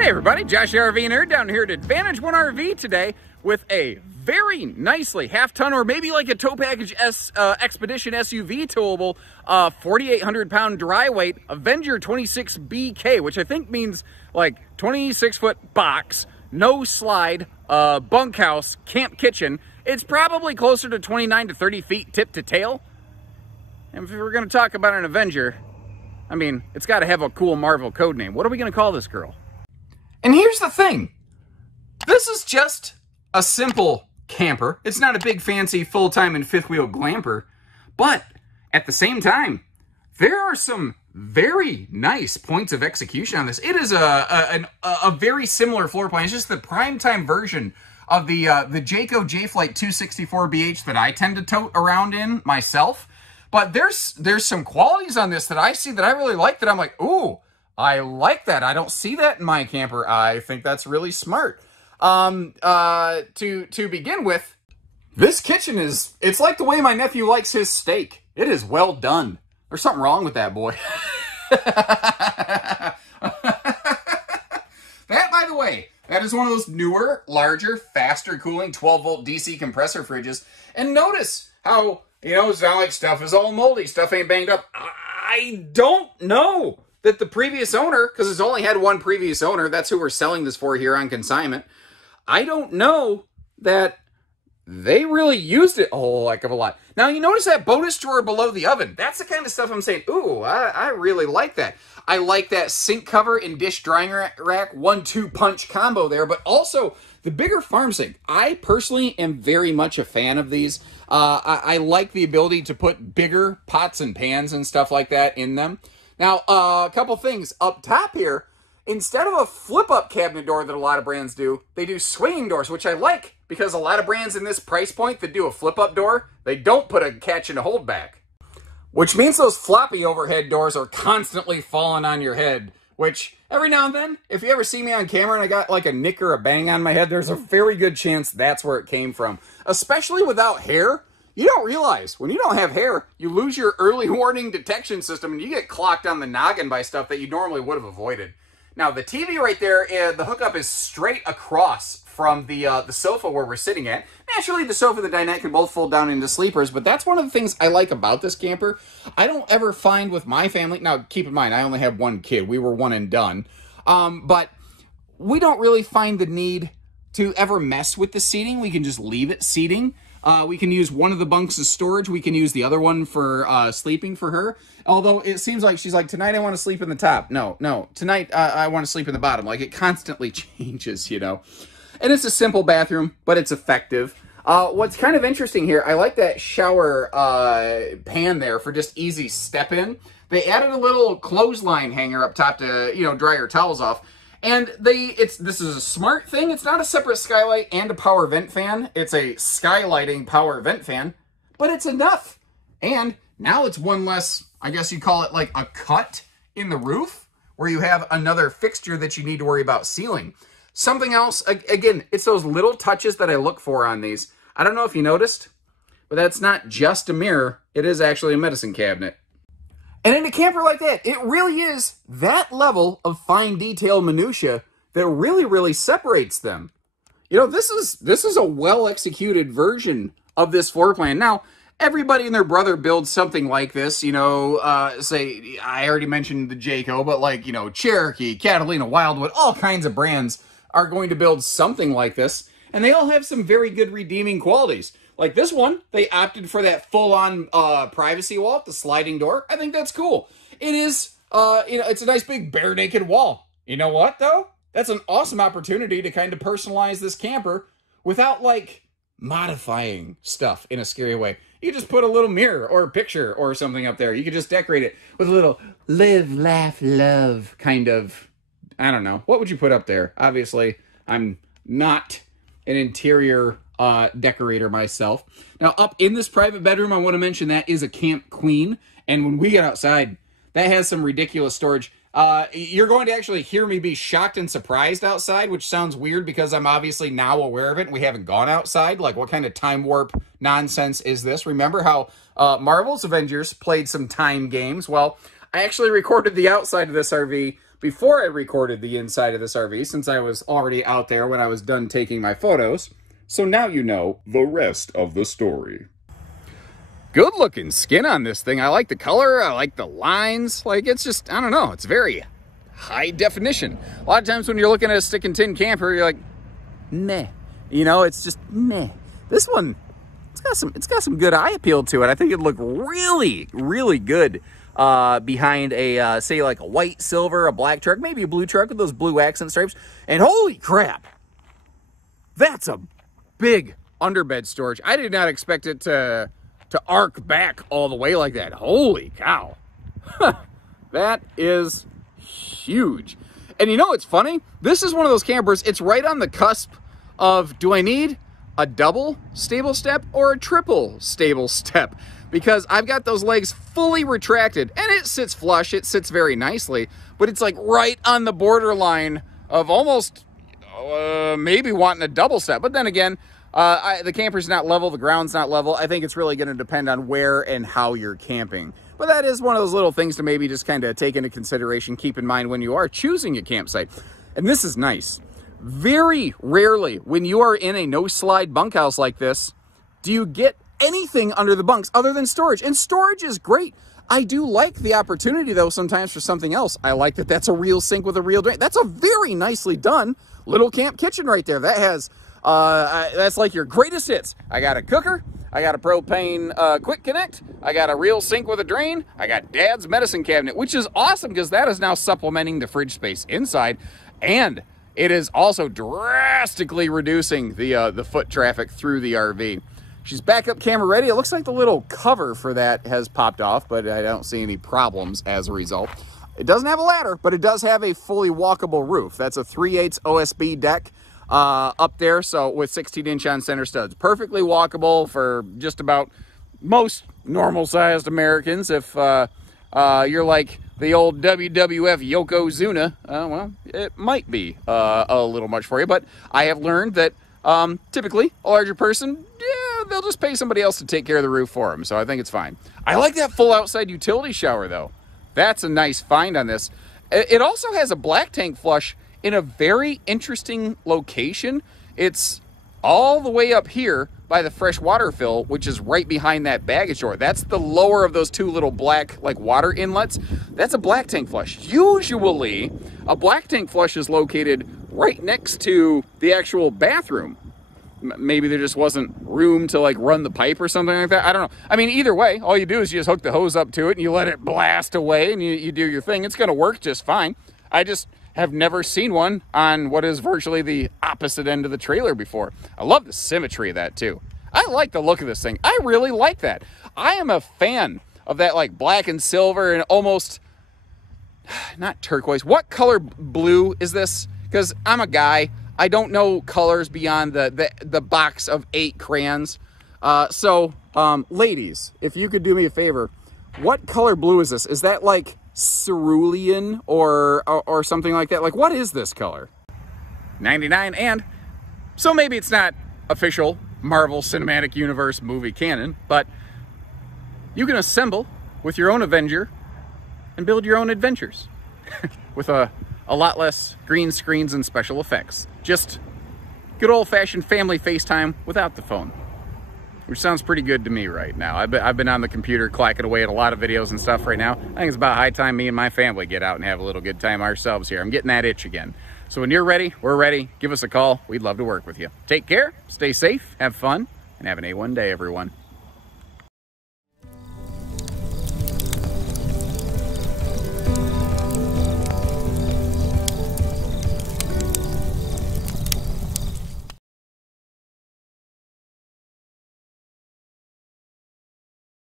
Hey everybody, Josh the RV Nerd down here at Advantage One RV today with a very nicely half-ton or maybe like a tow package Expedition SUV towable 4,800 pound dry weight Avenger 26BK, which I think means like 26-foot box, no slide, bunkhouse, camp kitchen. It's probably closer to 29 to 30 feet tip to tail. And if we're going to talk about an Avenger, I mean, it's got to have a cool Marvel code name. What are we going to call this girl? And here's the thing. This is just a simple camper. It's not a big fancy full-time and fifth wheel glamper, but at the same time, there are some very nice points of execution on this. It is a very similar floor plan. It's just the prime time version of the Jayco J-Flight 264BH that I tend to tote around in myself. But there's some qualities on this that I see that I really like that I'm like, ooh, I like that. I don't see that in my camper. I think that's really smart. To begin with, this kitchen it's like the way my nephew likes his steak. It is well done. There's something wrong with that boy. That, by the way, that is one of those newer, larger, faster cooling 12-volt DC compressor fridges. And notice how, you know, it's not like stuff is all moldy, stuff ain't banged up. I don't know that the previous owner, because it's only had one previous owner, that's who we're selling this for here on consignment. I don't know that they really used it a whole heck of a lot. Now, you notice that bonus drawer below the oven. That's the kind of stuff I'm saying, ooh, I really like that. I like that sink cover and dish drying rack 1-2 punch combo there, but also the bigger farm sink. I personally am very much a fan of these. I like the ability to put bigger pots and pans and stuff like that in them. Now, a couple things up top here. Instead of a flip-up cabinet door that a lot of brands do, they do swinging doors, which I like because a lot of brands in this price point that do a flip-up door, they don't put a catch and a hold back. Which means those floppy overhead doors are constantly falling on your head, which every now and then, if you ever see me on camera and I got like a nick or a bang on my head, there's a very good chance that's where it came from. Especially without hair. You don't realize, when you don't have hair, you lose your early warning detection system and you get clocked on the noggin by stuff that you normally would have avoided. Now, the TV right there, the hookup is straight across from the sofa where we're sitting at. Naturally, the sofa and the dinette can both fold down into sleepers, but that's one of the things I like about this camper. I don't ever find with my family, now keep in mind, I only have one kid. We were one and done. But we don't really find the need to ever mess with the seating. We can just leave it seating. We can use one of the bunks as storage. We can use the other one for sleeping for her. Although it seems like she's like, tonight I want to sleep in the top. No. Tonight I want to sleep in the bottom. Like, it constantly changes, you know. And it's a simple bathroom, but it's effective. What's kind of interesting here, I like that shower pan there for just easy step in. They added a little clothesline hanger up top to, you know, dry your towels off. And this is a smart thing. It's not a separate skylight and a power vent fan. It's a skylighting power vent fan, but it's enough. And now it's one less, I guess you call it like a cut in the roof where you have another fixture that you need to worry about sealing. Something else, again, it's those little touches that I look for on these. I don't know if you noticed, but that's not just a mirror. It is actually a medicine cabinet. And in a camper like that, it really is that level of fine detail minutia that really, really separates them. You know, this is a well-executed version of this floor plan. Now, everybody and their brother builds something like this, you know, say, I already mentioned the Jayco, but like, you know, Cherokee, Catalina, Wildwood, all kinds of brands are going to build something like this. And they all have some very good redeeming qualities. Like this one, they opted for that full-on privacy wall, the sliding door. I think that's cool. It is, you know, it's a nice big bare naked wall. You know what, though? That's an awesome opportunity to kind of personalize this camper without, like, modifying stuff in a scary way. You just put a little mirror or a picture or something up there. You could just decorate it with a little live, laugh, love kind of, I don't know. What would you put up there? Obviously, I'm not an interior decorator myself. Now, up in this private bedroom, I want to mention that is a Camp Queen. And when we get outside, that has some ridiculous storage. You're going to actually hear me be shocked and surprised outside, which sounds weird because I'm obviously now aware of it and we haven't gone outside. Like, what kind of time warp nonsense is this? Remember how Marvel's Avengers played some time games? Well, I actually recorded the outside of this RV before I recorded the inside of this RV, since I was already out there when I was done taking my photos. So now you know the rest of the story. Good looking skin on this thing. I like the color. I like the lines. Like, it's just, I don't know. It's very high definition. A lot of times when you're looking at a stick and tin camper, you're like, meh. You know, it's just meh. This one, it's got some good eye appeal to it. I think it'd look really, really good behind a, say, like a white, silver, a black truck, maybe a blue truck with those blue accent stripes. And holy crap, that's a big underbed storage. I did not expect it to arc back all the way like that. Holy cow. That is huge. And you know what's funny? This is one of those campers, it's right on the cusp of, do I need a double stable step or a triple stable step? Because I've got those legs fully retracted, and it sits flush, it sits very nicely, but it's like right on the borderline of almost maybe wanting a double step. But then again, the camper's not level, the ground's not level. I think it's really going to depend on where and how you're camping. But that is one of those little things to maybe just kind of take into consideration, keep in mind when you are choosing a campsite. And this is nice. Very rarely, when you are in a no-slide bunkhouse like this, do you get anything under the bunks other than storage. And storage is great. I do like the opportunity, though, sometimes for something else. I like that that's a real sink with a real drain. That's a very nicely done little camp kitchen right there. That has, that's like your greatest hits. I got a cooker. I got a propane quick connect. I got a real sink with a drain. I got Dad's medicine cabinet, which is awesome because that is now supplementing the fridge space inside. And it is also drastically reducing the foot traffic through the RV. She's backup camera ready. It looks like the little cover for that has popped off, but I don't see any problems as a result. It doesn't have a ladder, but it does have a fully walkable roof. That's a 3/8 OSB deck up there, so with 16-inch on center studs. Perfectly walkable for just about most normal-sized Americans. If you're like the old WWF Yokozuna, well, it might be a little much for you, but I have learned that typically a larger person, yeah, they'll just pay somebody else to take care of the roof for them, so I think it's fine. I like that full outside utility shower, though. That's a nice find on this. It also has a black tank flush in a very interesting location. It's all the way up here by the fresh water fill, which is right behind that baggage door. That's the lower of those two little black, like, water inlets. That's a black tank flush. Usually, a black tank flush is located right next to the actual bathroom. Maybe there just wasn't room to, like, run the pipe or something like that. I don't know. I mean, either way, all you do is you just hook the hose up to it and you let it blast away and you do your thing. It's going to work just fine. I just have never seen one on what is virtually the opposite end of the trailer before. I love the symmetry of that, too. I like the look of this thing. I really like that. I am a fan of that, like, black and silver and almost, not turquoise. What color blue is this? Because I'm a guy. I don't know colors beyond the box of 8 crayons. So, ladies, if you could do me a favor, what color blue is this? Is that like cerulean or something like that? Like, what is this color? 99, and so maybe it's not official Marvel Cinematic Universe movie canon, but you can assemble with your own Avenger and build your own adventures with a lot less green screens and special effects. Just good old-fashioned family FaceTime without the phone, which sounds pretty good to me right now. I've been on the computer clacking away at a lot of videos and stuff right now. I think it's about high time me and my family get out and have a little good time ourselves here. I'm getting that itch again. So when you're ready, we're ready. Give us a call. We'd love to work with you. Take care, stay safe, have fun, and have an A1 day, everyone.